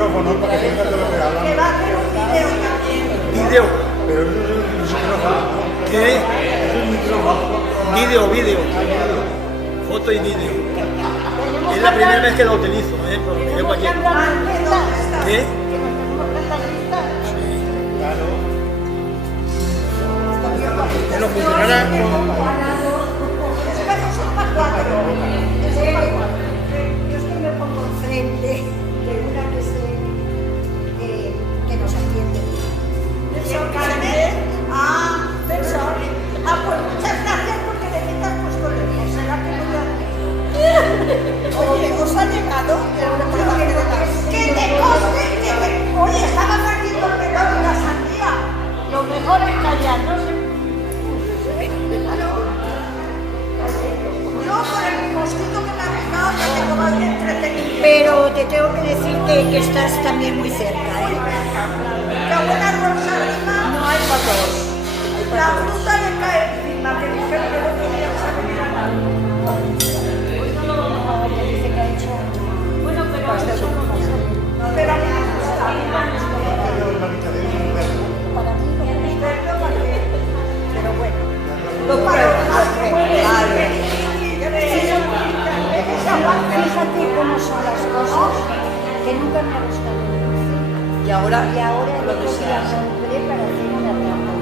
micrófono para que tengas de lo que hablamos. Que va a hacer un vídeo también. Vídeo. Pero eso es un micrófono. ¿Qué? Es un micrófono. Vídeo. Foto y vídeo. Es la primera vez que lo utilizo, porque me llevo ayer. ¿Qué? Claro. No funcionará. Yo es que me pongo enfrente de una que nos atiende. Carmen. Pues muchas gracias porque de qué te has puesto lejos. ¿Será que no te Oye, ¿os ha llegado el reportaje de las... Que te conste que Oye, estaba perdiendo el melón y la sandía. Lo mejor es callarnos. Yo por el mosquito que me ha picado ya tengo más de entretenimiento. Pero te tengo que decir que estás también muy cerca, ¿eh? La buena rosa arriba. No hay para todos. La fruta le cae encima, que dijeron que no podía salir a nada. Dice que ha hecho... Bueno, pero eso no pasa. Pero a mí me gusta. Para mí lo que es verde, pero bueno. Fíjate cómo son las cosas, que nunca me ha gustado. Y ahora lo que se nombré para hacer una trampa.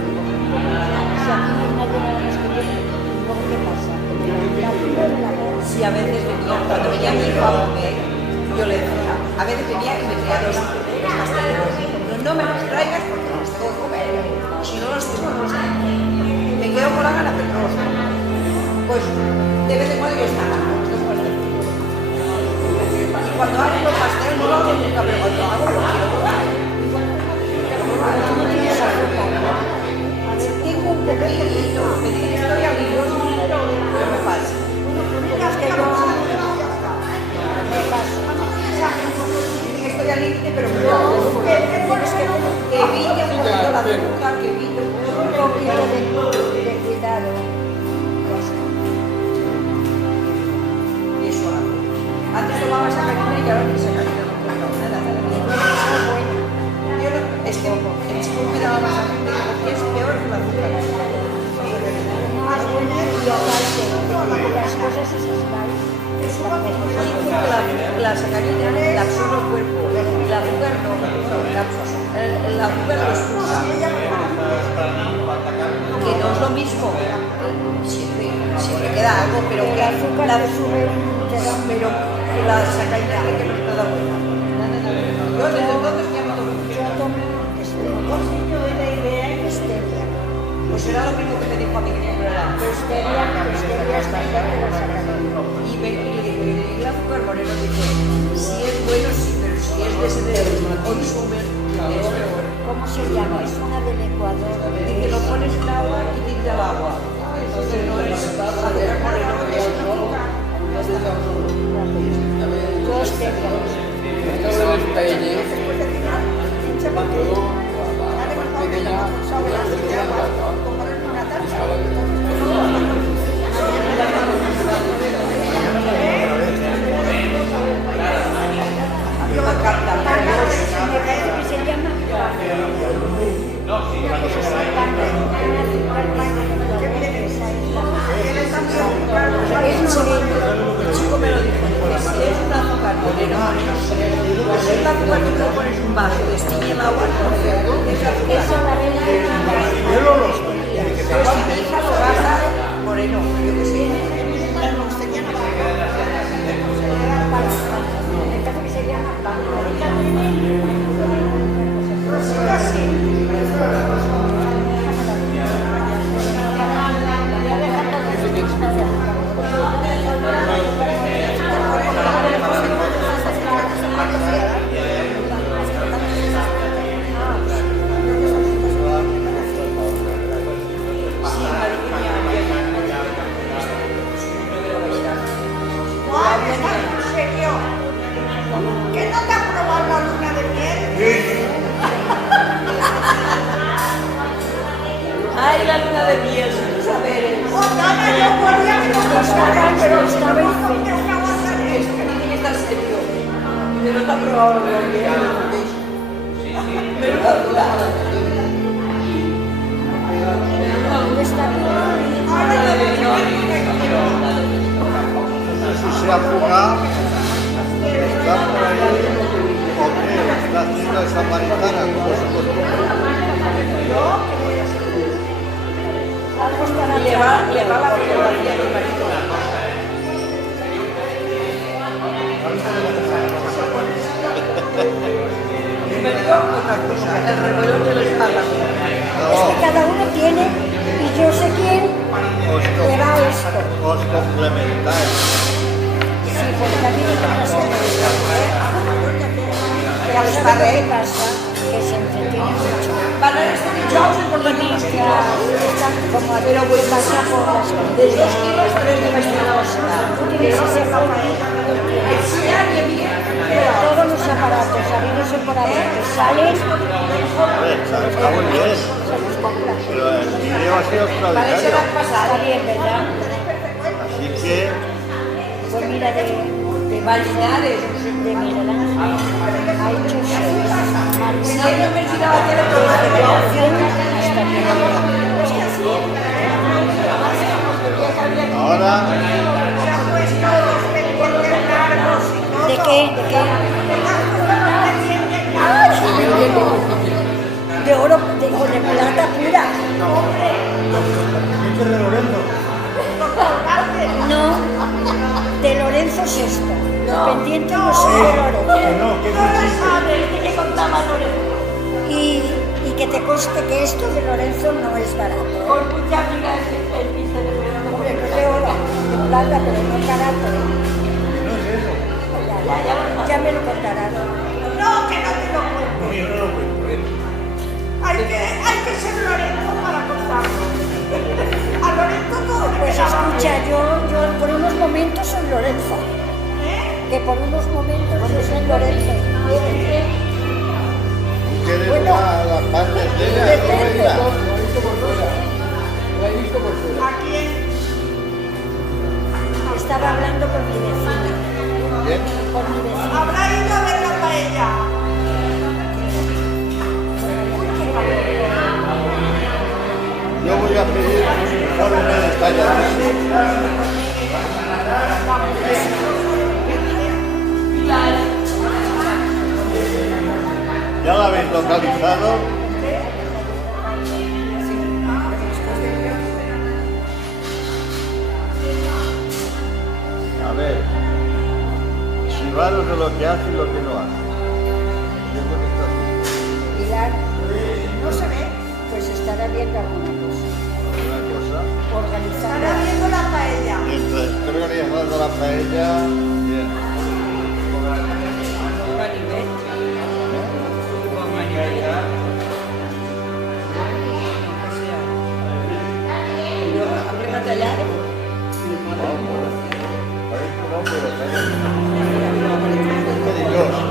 Si a mí no hay nadie nada más que yo, ¿qué pasa? Sí, a veces venía, cuando venía mi hijo a comer, yo le decía, a veces venía y me traía los pasteles. No me los traigas porque los tengo que comer. Si no los tengo, no los tengo. Me quedo con la gana, pero no los tengo. Pues de vez en cuando yo estaba después de y cuando hago los pasteles no lo hago nunca, pero cuando hago lo quiero probar. Tengo un poquito, me dicen que estoy a libros, pero me pasa. Es que yo me paso. Dicen que estoy al límite, pero me paso. Que evite un poquito la azúcar, que evite Un poquito de cuidado. y eso hago. Antes tomaba sacarina y ahora ni sacarina no tomo nada. Yo no, es que el chico me daba más azúcar porque es peor que la azúcar. Más buena y aparte, las cosas esas Dicen que la sacarina la absorbe el cuerpo, el azúcar no, el azúcar lo expulsa. Que no es lo mismo, siempre queda algo, pero que el azúcar la te sube, te da pero que la sacarina que no está buena. Yo desde entonces ya no tomo mucho. yo tomo stevia. Pues será lo mismo que me dijo a mí que comprara. Stevia es mejor que la sacarina. Y le dije, ¿y el azúcar moreno? Dice, si es bueno, sí, pero si es de ese de consumen, es peor. ¿Cómo se llama? Es una del Ecuador. Dice, lo pones en agua y tinte al agua. Entonces no es azúcar moreno, es azúcar. Yo stevia. Yo me encanta. Me parece que se llama El chico me lo dijo, si es un azúcar moreno, pues es el azúcar que tú pones un vaso, destilla el agua, es azúcar. Pero si mi hija lo gasta moreno, yo qué sé. ¿Que no te ha probado la luna de miel? Ay, la luna de miel, sin saber. Oye, yo podía que no gustara, pero estaba Es que tiene que estar serio. Pero está probado lo que es. Menuda dura. ¿Dónde está mi No sé si se ha fugado, está por ahí, o qué, está haciendo esa maritana, como se acostumbra. algo estará Le va la fotografía de marido. Primero, otra cosa, el reloj de los pájaros. Es que cada uno tiene, y yo sé quién le va esto. Os complementáis. Sí, porque a mí me pasa que a los padres le pasa que se entretienen mucho. Van a estar hinchados en por la Ya están como a pero voy pasa por las de 2 kilos, 3 de vestimenta. Tú tienes ese hobby, todos los aparatos, habidos por haber que salen, Está muy bien, se los compran. pero el vídeo ha sido Para eso extraordinario. van a pasar. Está bien, ¿verdad? Así que, Pues mira, de Balinares. Miguel Ángel ha hecho 6. Si no me tiraba a hacer el programa. ahora, ¿De qué? ¿De qué? De oro, de plata pura. ¿Qué de Lorenzo? No, de Lorenzo VI. Los pendientes no son de Que Lorenzo. no, que es un chiste. Y que te conste que esto de Lorenzo no es barato. Por mucha amiga el piso de verano. Hombre, no es de oro, de plata, pero no es barato. No es eso. Ya me lo contarán. No, que no te lo cuento. No, yo no lo cuento. Hay que ser Lorenzo para contarlo. A Lorenzo todo le Pues pegaba. escucha, yo por unos momentos soy Lorenzo. Que por unos momentos yo soy Lorenzo. ¿quieres Bueno, las partes de ella? depende. ¿A quién? Estaba hablando con mi vecino. Bien. Con mi vecino. Habrá ido a ver la paella. Yo voy a pedir un informe detalladísimo. ¿Ya la habéis localizado? A ver, chivaros de lo que hace y lo que no hace. ¿Qué es lo que está haciendo? Pilar, no se ve, pues estará viendo alguna cosa. Una cosa. Organizando. Estará viendo la paella. Mientras estoy organizando la paella, bien. Parece un hombre peligroso.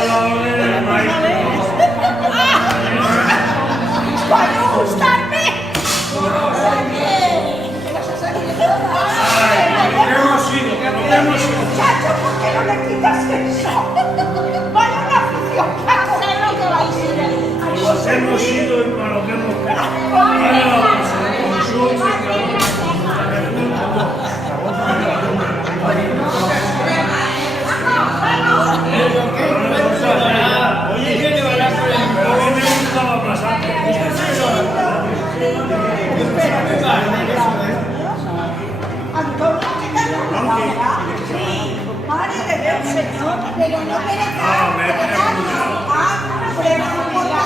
a la orden del maestro. ¡Para gustarme! Muchacho, ¿por qué no le quitas eso? Vaya una afición que ha cogido que vais a ir ahí. Pues hemos ido y para lo que hemos Oye, ¿qué te va a hacer? Pero a mí me gustaba pasar. Antonio, ¿qué tal? Sí. Madre de Dios, señor. Pero no quiere Ah, me he Ah, pero no por la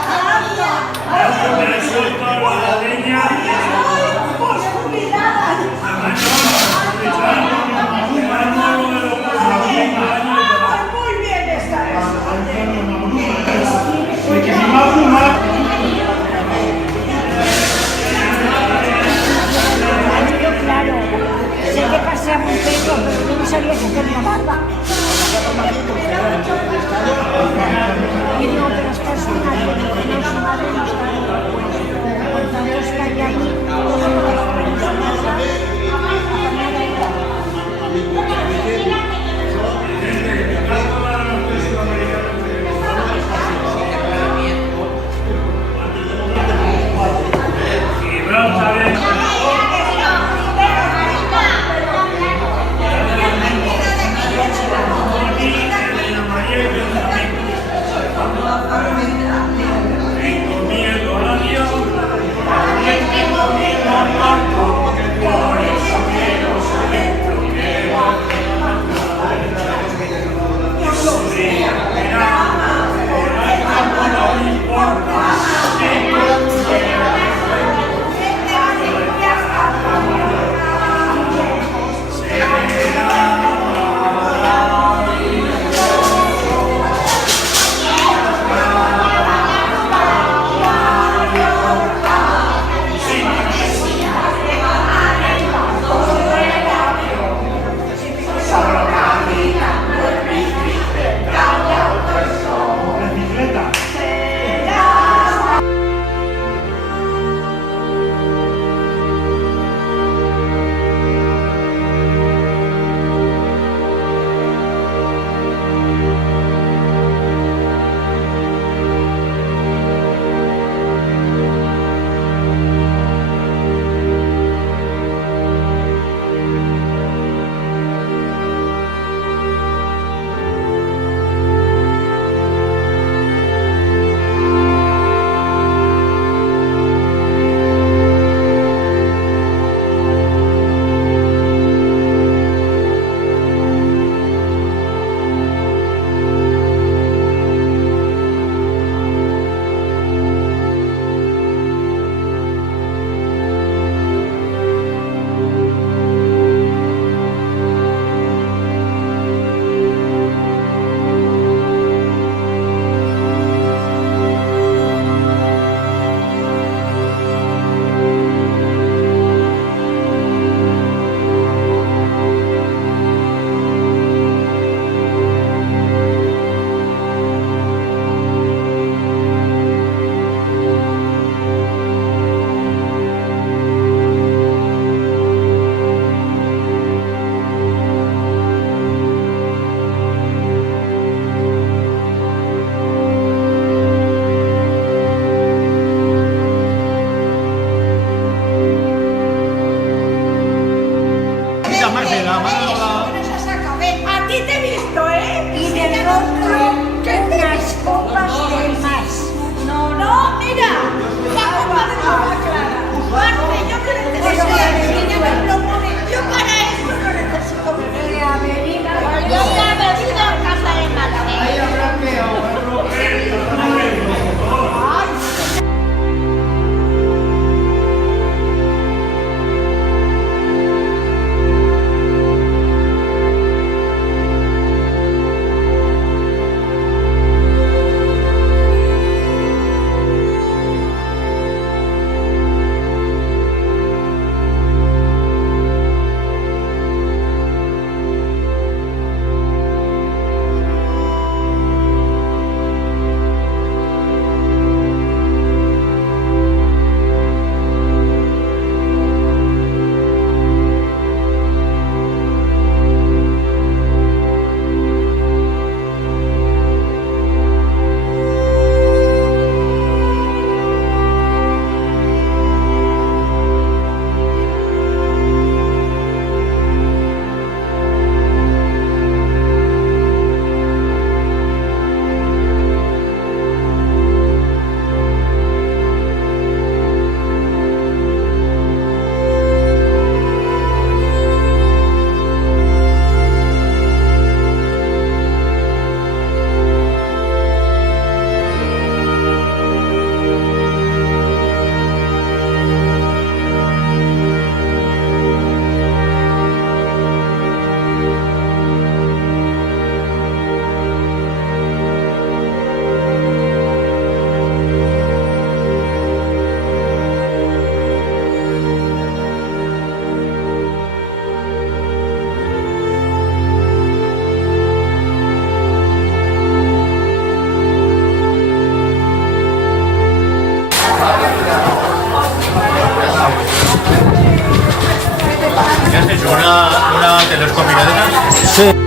una telescópica de esas. Sí.